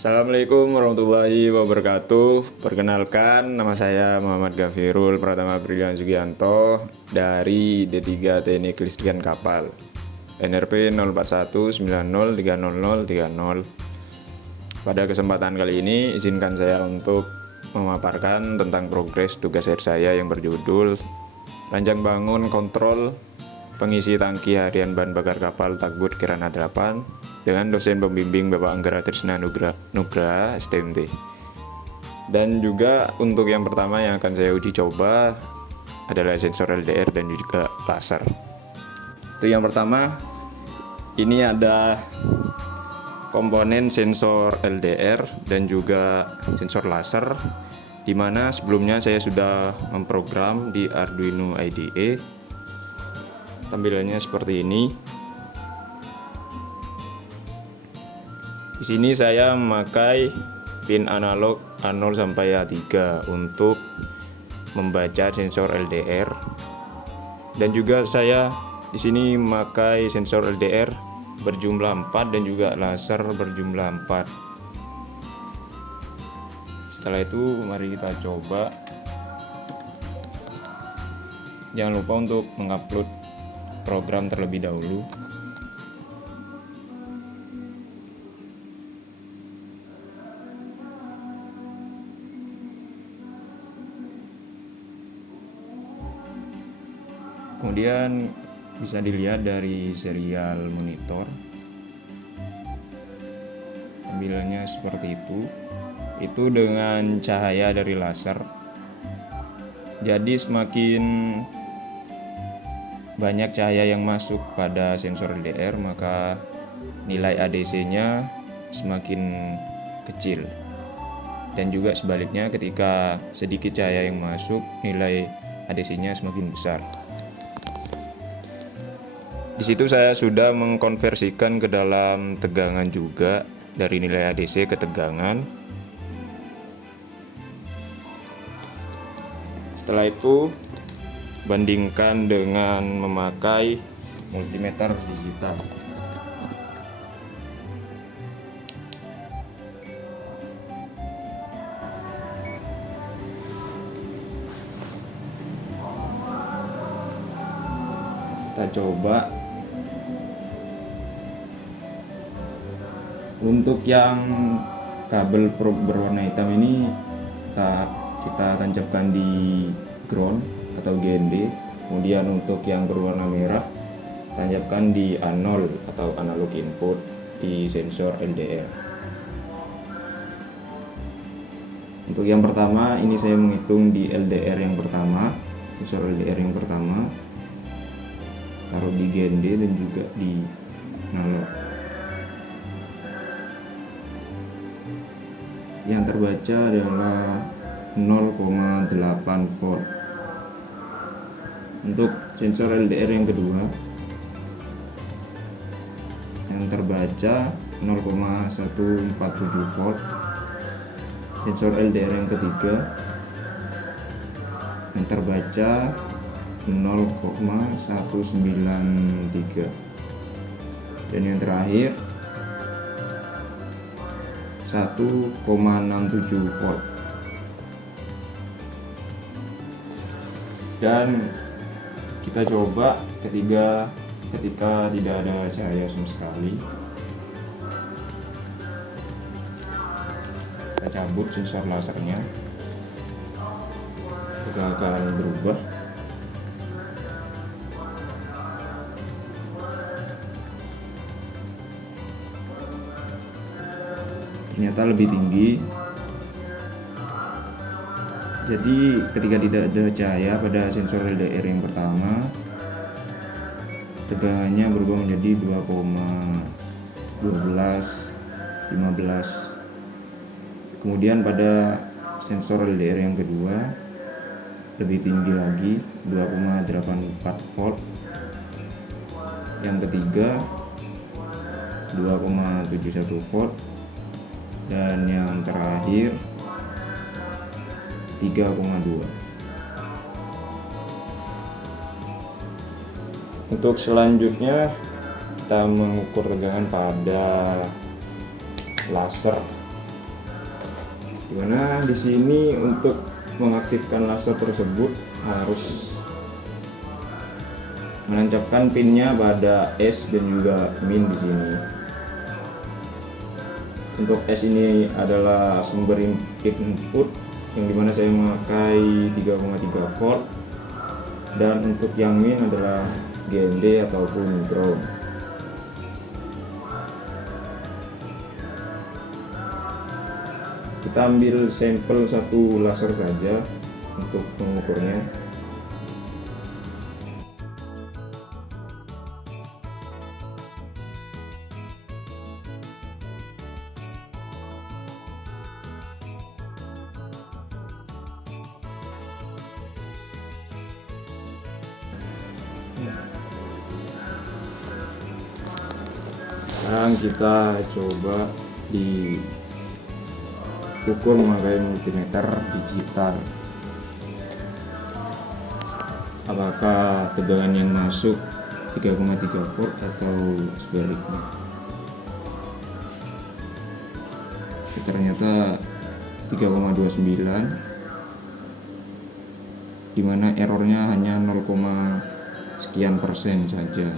Assalamualaikum warahmatullahi wabarakatuh. Perkenalkan, nama saya Muhammad Gafirul Pratama Brilian Sugianto dari D3 Teknik Kelistrikan Kapal, NRP 0419030030. Pada kesempatan kali ini, izinkan saya untuk memaparkan tentang progres tugas akhir saya yang berjudul Ranjang Bangun Kontrol Pengisi Tangki Harian Bahan Bakar Kapal Tugboat Kirana 8 dengan dosen pembimbing Bapak Anggara Trisna Nugraha STMT. Dan juga untuk yang pertama yang akan saya uji coba adalah sensor LDR dan juga laser. Itu yang pertama, ini ada komponen sensor LDR dan juga sensor laser, di mana sebelumnya saya sudah memprogram di Arduino IDE. Tampilannya seperti ini. Di sini saya memakai pin analog A0 sampai A3 untuk membaca sensor LDR, dan juga saya di sini memakai sensor LDR berjumlah 4 dan juga laser berjumlah 4. Setelah itu mari kita coba. Jangan lupa untuk mengupload program terlebih dahulu. Kemudian bisa dilihat dari serial monitor, tampilannya seperti itu dengan cahaya dari laser. Jadi semakin banyak cahaya yang masuk pada sensor LDR, maka nilai ADC-nya semakin kecil. Dan juga sebaliknya, ketika sedikit cahaya yang masuk, nilai ADC-nya semakin besar. Di situ saya sudah mengkonversikan ke dalam tegangan juga, dari nilai ADC ke tegangan. Setelah itu bandingkan dengan memakai multimeter digital. Kita coba. Untuk yang kabel probe berwarna hitam ini kita tancapkan di ground atau GND. Kemudian untuk yang berwarna merah tancapkan di A0 atau analog input di sensor LDR. Untuk yang pertama, ini saya menghitung di LDR yang pertama, sensor LDR yang pertama, taruh di GND dan juga di analog. Yang terbaca adalah 0,8 volt. Untuk sensor LDR yang kedua, yang terbaca 0,147 volt. Sensor LDR yang ketiga, yang terbaca 0,193. Dan yang terakhir 1,67 volt. Dan kita coba ketika tidak ada cahaya sama sekali. Kita cabut sensor lasernya, juga akan berubah. Ternyata lebih tinggi. Jadi ketika tidak ada cahaya pada sensor LDR yang pertama, tegangannya berubah menjadi 2,1215. Kemudian pada sensor LDR yang kedua lebih tinggi lagi, 2,84 volt. Yang ketiga 2,71 volt. Dan yang terakhir 3,2. Untuk selanjutnya kita mengukur tegangan pada laser Dimana di sini untuk mengaktifkan laser tersebut harus menancapkan pinnya pada S dan juga min di sini. Untuk S ini adalah sumber input yang dimana saya memakai 3,3 volt, dan untuk yang min adalah GND ataupun ground. Kita ambil sampel satu laser saja untuk mengukurnya. Sekarang kita coba diukur memakai multimeter digital, apakah tegangan yang masuk 3,3 volt atau sebaliknya. Ternyata 3,29, dimana errornya hanya 0, sekian persen saja.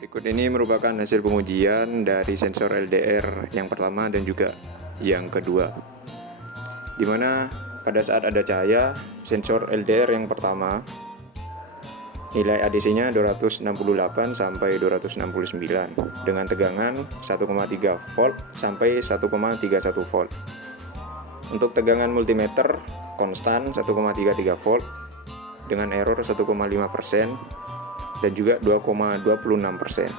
Berikut ini merupakan hasil pengujian dari sensor LDR yang pertama dan juga yang kedua, dimana pada saat ada cahaya, sensor LDR yang pertama nilai ADC-nya 268 sampai 269 dengan tegangan 1,3 volt sampai 1,31 volt. Untuk tegangan multimeter konstan 1,33 volt dengan error 1,5% dan juga 2,26%.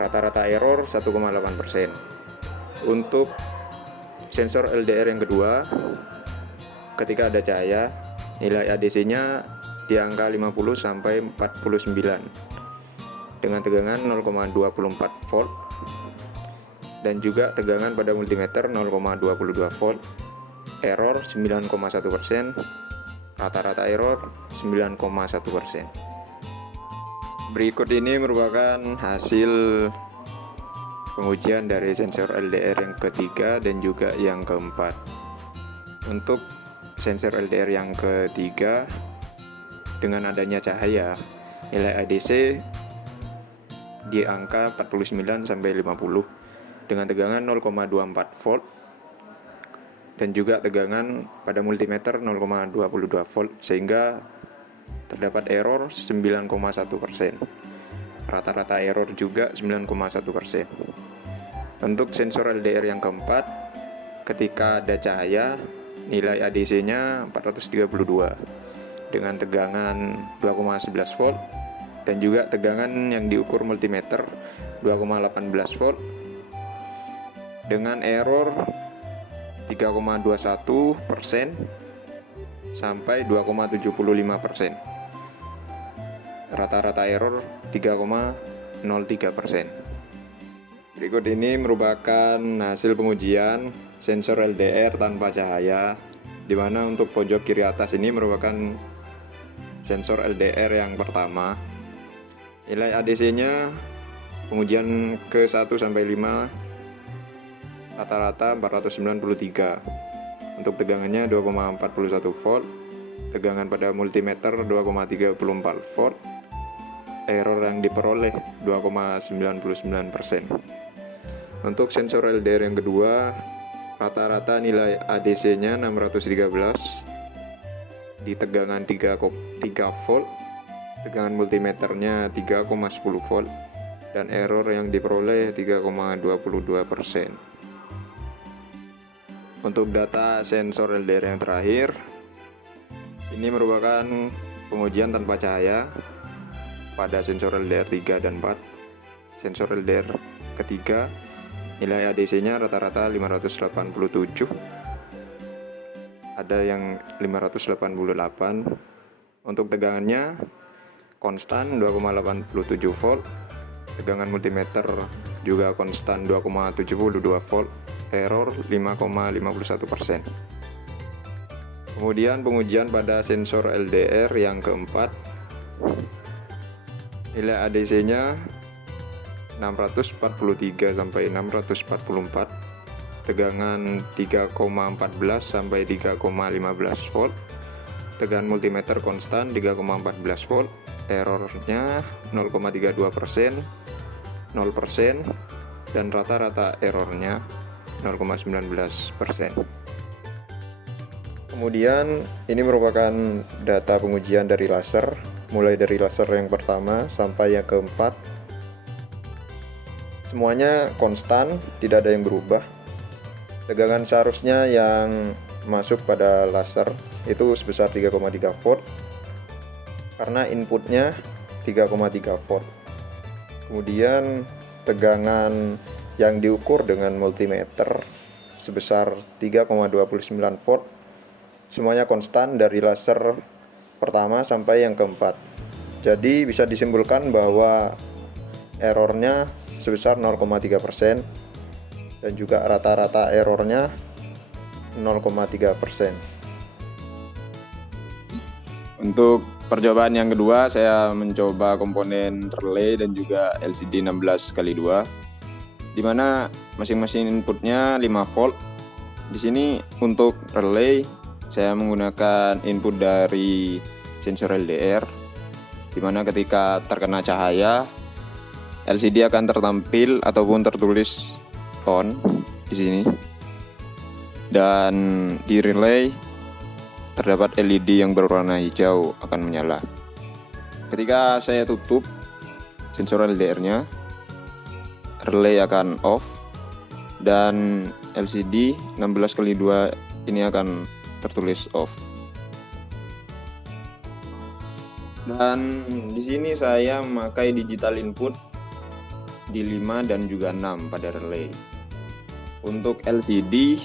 Rata-rata error 1,8%. Untuk sensor LDR yang kedua, ketika ada cahaya, nilai ADC-nya di angka 50 sampai 49 dengan tegangan 0,24 volt dan juga tegangan pada multimeter 0,22 volt. Error 9,1%, rata-rata error 9,1%. Berikut ini merupakan hasil pengujian dari sensor LDR yang ketiga dan juga yang keempat. Untuk sensor LDR yang ketiga, dengan adanya cahaya, nilai ADC di angka 49 sampai 50 dengan tegangan 0,24 volt dan juga tegangan pada multimeter 0,22 volt, sehingga terdapat error 9,1%. Rata-rata error juga 9,1%. Untuk sensor LDR yang keempat, ketika ada cahaya, nilai ADC-nya 432 dengan tegangan 2,11 volt dan juga tegangan yang diukur multimeter 2,18 volt dengan error 3,21% sampai 2,75%. Rata-rata error 3,03%. Berikut ini merupakan hasil pengujian sensor LDR tanpa cahaya, di mana untuk pojok kiri atas ini merupakan sensor LDR yang pertama. Nilai ADC-nya pengujian ke 1 sampai 5 rata-rata 493. Untuk tegangannya 2,41 volt, tegangan pada multimeter 2,34 volt. Error yang diperoleh 2,99%. Untuk sensor LDR yang kedua, rata-rata nilai ADC-nya 613 di tegangan 3 volt, tegangan multimeternya 3,10 volt dan error yang diperoleh 3,22%. Untuk data sensor LDR yang terakhir, ini merupakan pengujian tanpa cahaya pada sensor LDR 3 dan 4. Sensor LDR ketiga, nilai ADC-nya rata-rata 587, ada yang 588. Untuk tegangannya konstan 2,87 volt, tegangan multimeter juga konstan 2,72 volt, error 5,51%. Kemudian pengujian pada sensor LDR yang keempat, Nilai ADC-nya 643 sampai 644, tegangan 3,14 sampai 3,15 volt, tegangan multimeter konstan 3,14 volt, errornya 0,32%, 0%, dan rata-rata errornya 0,19%. Kemudian ini merupakan data pengujian dari laser, mulai dari laser yang pertama sampai yang keempat. Semuanya konstan, tidak ada yang berubah. Tegangan seharusnya yang masuk pada laser itu sebesar 3,3 volt karena inputnya 3,3 volt. Kemudian tegangan yang diukur dengan multimeter sebesar 3,29 volt. Semuanya konstan dari laser pertama sampai yang keempat. Jadi bisa disimpulkan bahwa errornya sebesar 0,3% dan juga rata-rata errornya 0,3%. Untuk percobaan yang kedua, saya mencoba komponen relay dan juga LCD 16x2, di mana masing-masing inputnya 5 volt. Di sini untuk relay saya menggunakan input dari sensor LDR, di mana ketika terkena cahaya LCD akan tertampil ataupun tertulis on di sini, dan di relay terdapat LED yang berwarna hijau akan menyala. Ketika saya tutup sensor LDR-nya, relay akan off dan LCD 16x2 ini akan tertulis off. Dan di sini saya memakai digital input di 5 dan juga 6 pada relay. Untuk LCD,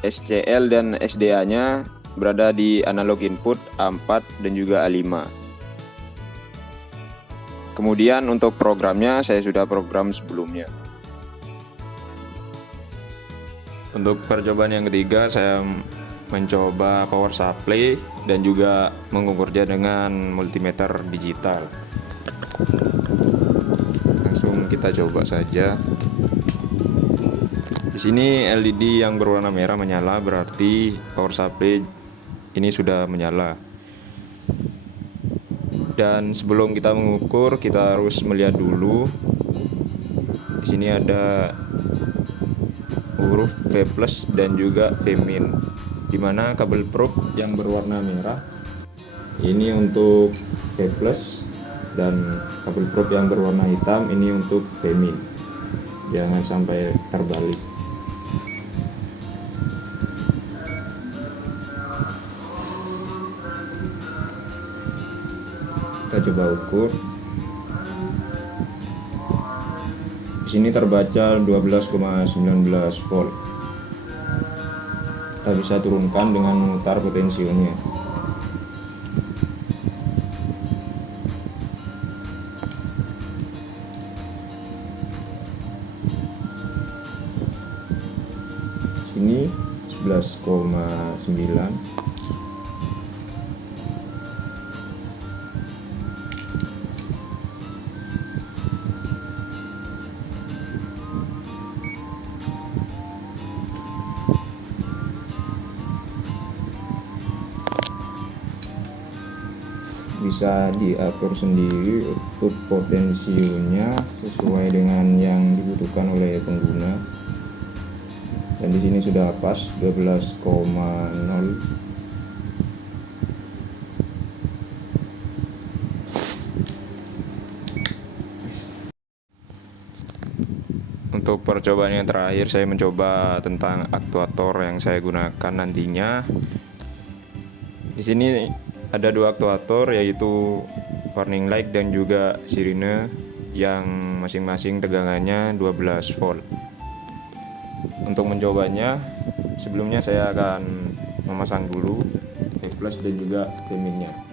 SCL dan SDA-nya berada di analog input A4 dan juga A5. Kemudian untuk programnya saya sudah program sebelumnya. Untuk percobaan yang ketiga, saya mencoba power supply dan juga mengukurnya dengan multimeter digital. Langsung kita coba saja. Di sini LED yang berwarna merah menyala, berarti power supply ini sudah menyala. Dan sebelum kita mengukur, kita harus melihat dulu. Di sini ada huruf V+ dan juga V-, di mana kabel probe yang berwarna merah ini untuk V+, dan kabel probe yang berwarna hitam ini untuk V-. Jangan sampai terbalik. Kita coba ukur. Di sini terbaca 12,19 volt. Kita bisa turunkan dengan memutar potensionya. Sini 11,9. Bisa diatur sendiri untuk potensionya sesuai dengan yang dibutuhkan oleh pengguna. Dan di sini sudah pas 12,0. Untuk percobaan yang terakhir, saya mencoba tentang aktuator yang saya gunakan nantinya. Di sini ada dua aktuator, yaitu warning light dan juga sirine, yang masing-masing tegangannya 12 volt. Untuk mencobanya, sebelumnya saya akan memasang dulu V+ dan juga V-nya.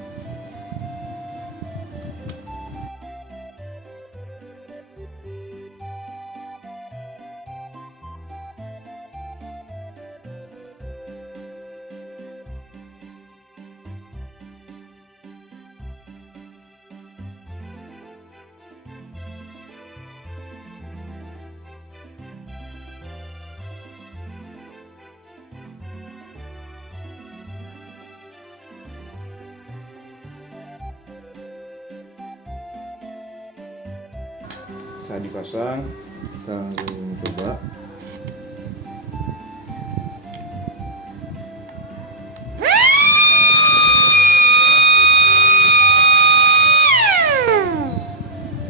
saat dipasang kita langsung coba.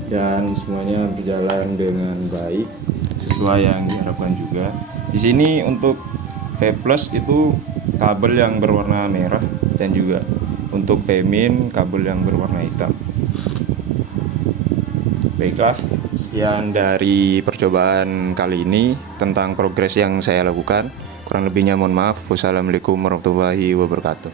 Dan semuanya berjalan dengan baik sesuai yang diharapkan juga. Di sini untuk V Plus itu kabel yang berwarna merah dan juga untuk V Min kabel yang berwarna hitam. Baiklah, sekian dari percobaan kali ini tentang progres yang saya lakukan. Kurang lebihnya mohon maaf. Wassalamualaikum warahmatullahi wabarakatuh.